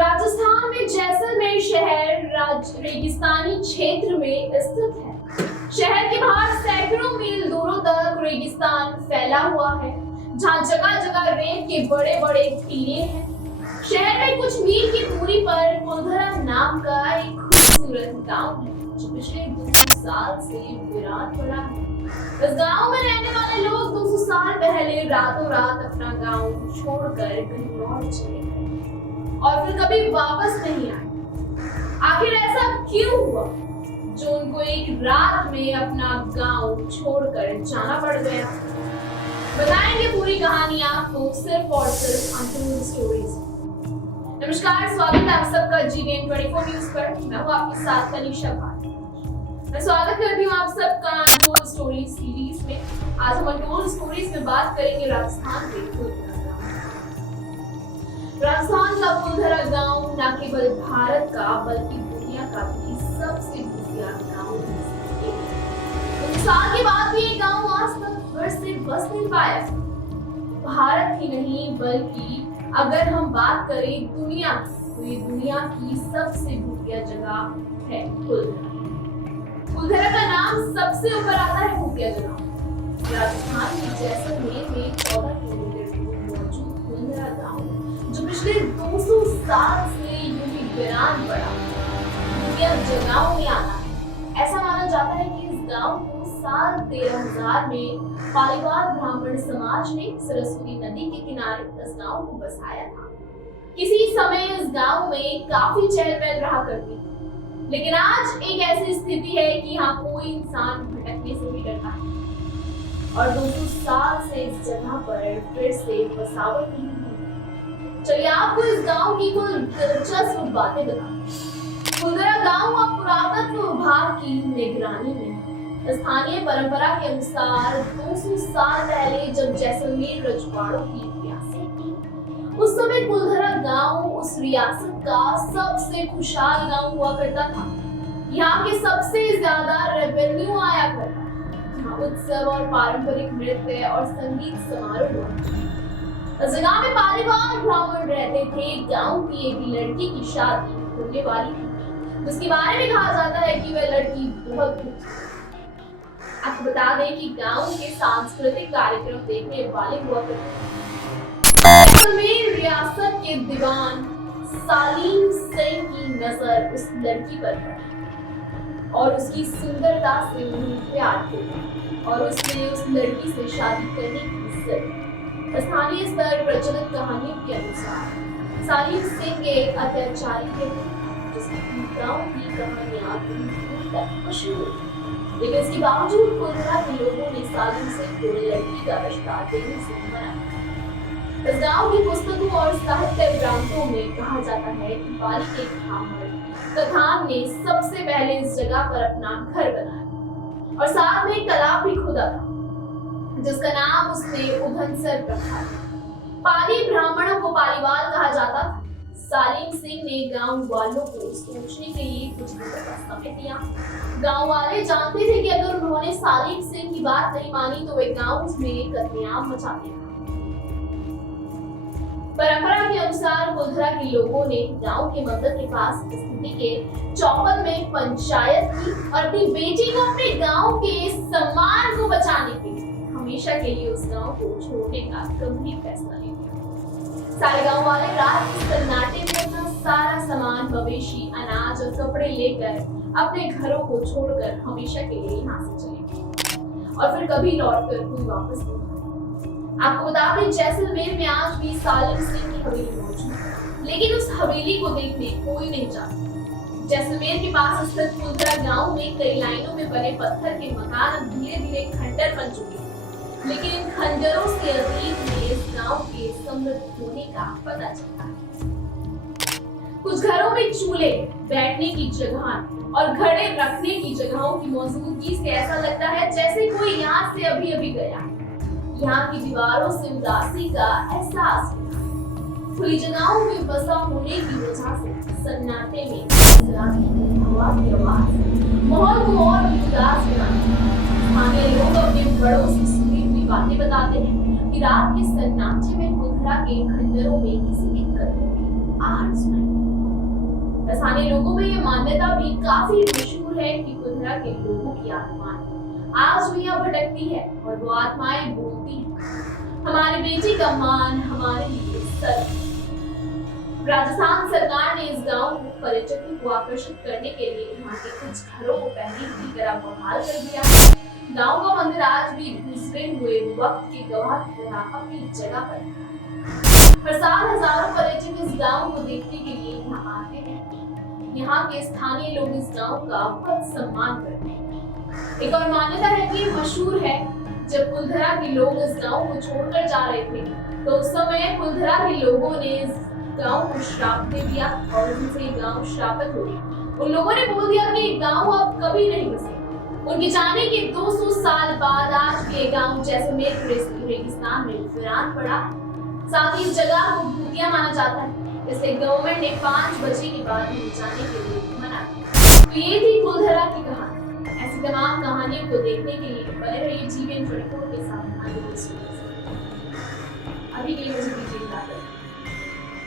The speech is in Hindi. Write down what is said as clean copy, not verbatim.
राजस्थान में जैसलमेर शहर रेगिस्तानी क्षेत्र में स्थित है। शहर के बाहर सैकड़ों मील दूरों तक रेगिस्तान फैला हुआ है, जहाँ जगह जगह रेत के बड़े बड़े टीले हैं। शहर में कुछ मील की दूरी पर कुलधरा नाम का एक खूबसूरत गांव है, जो पिछले 200 साल से वीरान पड़ा है। इस गांव में रहने वाले लोग 200 साल पहले रातों रात अपना गांव छोड़कर कहीं और चले गए और फिर कभी वापस नहीं आए। आखिर ऐसा क्यों हुआ जो उनको एक रात में अपना गांव छोड़कर जाना पड़ गया? बताएंगे पूरी कहानी आपको सिर्फ और सिर्फ अनटोल्ड स्टोरीज। नमस्कार, स्वागत है आप सबका GBN 24 न्यूज पर। मैं हूं आपके साथ तनीषा भाट। मैं स्वागत करती हूं आप सबका अनटोल्ड स्टोरीज सीरीज में। आज हम अनटोल्ड स्टोरीज में बात करेंगे राजस्थान के कुलधरा गांव। राजस्थान का कुलधरा गांव न केवल भारत का बल्कि दुनिया का भी सबसे भूतिया गांव है। 2 साल के बाद भी ये गांव आज तक फिर से बस नहीं पाया। भारत ही नहीं बल्कि अगर हम बात करें दुनिया की, तो ये दुनिया की सबसे भूतिया जगह है कुलधरा। कुलधरा का नाम सबसे ऊपर आता है भूतिया जगह। राजस्थान के जैसलमेर में 14 किलोमीटर दूर मौजूद कुलधरा गांव, जो पिछले 200 साल से यूं ही वीरान पड़ा भूतिया जगहों में आता है। ऐसा माना जाता है कि इस गांव को साल 13,000 में पालीवाल ब्राह्मण समाज ने सरस्वती नदी के किनारे इस गांव को बसाया था। किसी समय इस गांव में काफी चहल पहल रहा करती, लेकिन आज एक ऐसी स्थिति है कि यहाँ कोई इंसान भटकने से भी डरता है और 200 साल से इस जगह पर फिर से बसावट नहीं हुई। चलिए आपको इस गांव की कुछ दिलचस्प बातें बताते। कुलधरा गांव अब पुरातत्व विभाग की निगरानी में। स्थानीय परंपरा के अनुसार 200 साल पहले जब जैसलमेर रजवाड़ों की रियासत थी, उस समय कुलधरा गांव उस रियासत का सबसे खुशहाल गांव हुआ करता था। यहाँ के सबसे ज्यादा रेवेन्यू आया करता था। उत्सव और पारंपरिक नृत्य और संगीत समारोह हुआ। इस जगह में पालीवाल ब्राह्मण रहते थे। गांव की एक लड़की की शादी होने वाली थी, जिसके बारे में कहा जाता है कि वह लड़की बहुत खूबसूरत। आपको बता दें कि गांव के सांस्कृतिक कार्यक्रम देखने वाले हुआ करते थे। रियासत के दीवान सालीम सिंह की नजर उस लड़की पर पड़ी और उसकी सुंदरता से उन्हें प्यार हुआ और उसने उस लड़की से शादी करने की जिद की। स्थानीय स्तर प्रचलित कहानियों के अनुसार सालीम सिंह एक अत्याचारी थे, जिसकी गांव की कहानियां दूर तक मशहूर थी। लेकिन इसके बावजूद कुलधरा के लोगों ने सालीम सिंह को लड़की का रिश्ता देने से मना किया। इस गांव की पुस्तकों और साहित्य ग्रंथों में कहा जाता है कि पाली के ब्राह्मण कथान ने सबसे पहले इस जगह पर अपना घर बनाया और साथ में एक तालाब भी खोदा था, जिसका नाम उसने उधनसर रखा। पाली ब्राह्मणों को पालीवाल कहा जाता था। सालीम सिंह ने गांव वालों को सोचने के लिए कुछ दिनों का समय दिया। गांव वाले जानते थे कि अगर उन्होंने सालीम सिंह की बात नहीं मानी तो वे गांव में कत्लेआम मचा देंगे। परंपरा के अनुसार कुलधरा के लोगों ने गांव के मंदिर के पास स्थिति के चौपल में पंचायत की और अपनी बेटी को अपने गांव के सम्मान को बचाने के लिए हमेशा के लिए उस गांव को छोड़ने का गंभीर फैसला लिया। सारे गांव वाले रात के सन्नाटे में अपना सारा सामान, मवेशी, अनाज और कपड़े लेकर अपने घरों को छोड़कर हमेशा के लिए यहाँ से चले गए और फिर कभी लौटकर कोई वापस नहीं आया। आपको बता दें, जैसलमेर में आज भी सालीम सिंह की हवेली मौजूद है, लेकिन उस हवेली को देखने कोई नहीं जाता। जैसलमेर के पास स्थित कुलधरा गांव में कई लाइनों में बने पत्थर के मकान धीरे धीरे खंडर बन चुके हैं, लेकिन इन खंडरों से अतीत में इस गांव के समृद्ध होने का पता चलता है। कुछ घरों में चूल्हे, बैठने की जगह और घड़े रखने की जगहों की मौजूदगी से ऐसा लगता है जैसे कोई यहाँ से अभी अभी गया। यहाँ की दीवारों से उदासी का एहसास होता है। खुली जगहों में बसा होने की वजह से सन्नाटे में हवा की आवाज माहौल को और भी उदास बनाती है। स्थानीय लोग अपने बड़ों से बातें बताते हैं कि रात के सन्नाटे में कुलधरा के खंडरों में किसी के कदमों की आहट सुनाई। स्थानीय लोगों में यह मान्यता भी काफी मशहूर है कि कुल्धरा के लोगों की आत्माएं आज भी यहाँ भटकती है और वो आत्माएं बोलती हैं, हमारी बेटी का मान हमारे लिए सर। राजस्थान सरकार ने इस गांव को पर्यटकों को आकर्षित करने के लिए यहाँ के कुछ घरों को पहले की तरह बहाल कर दिया है। गांव का मंदिर आज भी गुजरे हुए वक्त के गवाह की तरह अपनी जगह पर है। हर साल हजारों पर्यटक इस गांव को देखने के लिए यहाँ आते हैं। यहाँ के स्थानीय लोग इस गांव का बहुत सम्मान करते हैं। एक और मान्यता है कि मशहूर है, जब कुल्धरा के लोग इस गांव को छोड़कर जा रहे थे तो उस समय कुल्धरा के लोगों ने इस गांव को श्राप दे दिया और उनसे गांव श्रापित हो गया। उन लोगों ने बोल दिया कि गांव अब कभी नहीं बसेगा। उनके जाने के 200 साल बाद आज भी ये गांव जैसलमेर रेगिस्तान में वीरान पड़ा। साथ ही इस जगह को भूतिया माना जाता है, इसलिए गवर्नमेंट ने 5 बजे के बाद ही जाने के लिए मना किया। तो ये थी कुल्धरा की कहानी। ऐसी तमाम कहानियों को देखने के लिए बने रहिए GVN 24 के साथ। अभी के लिए मुझे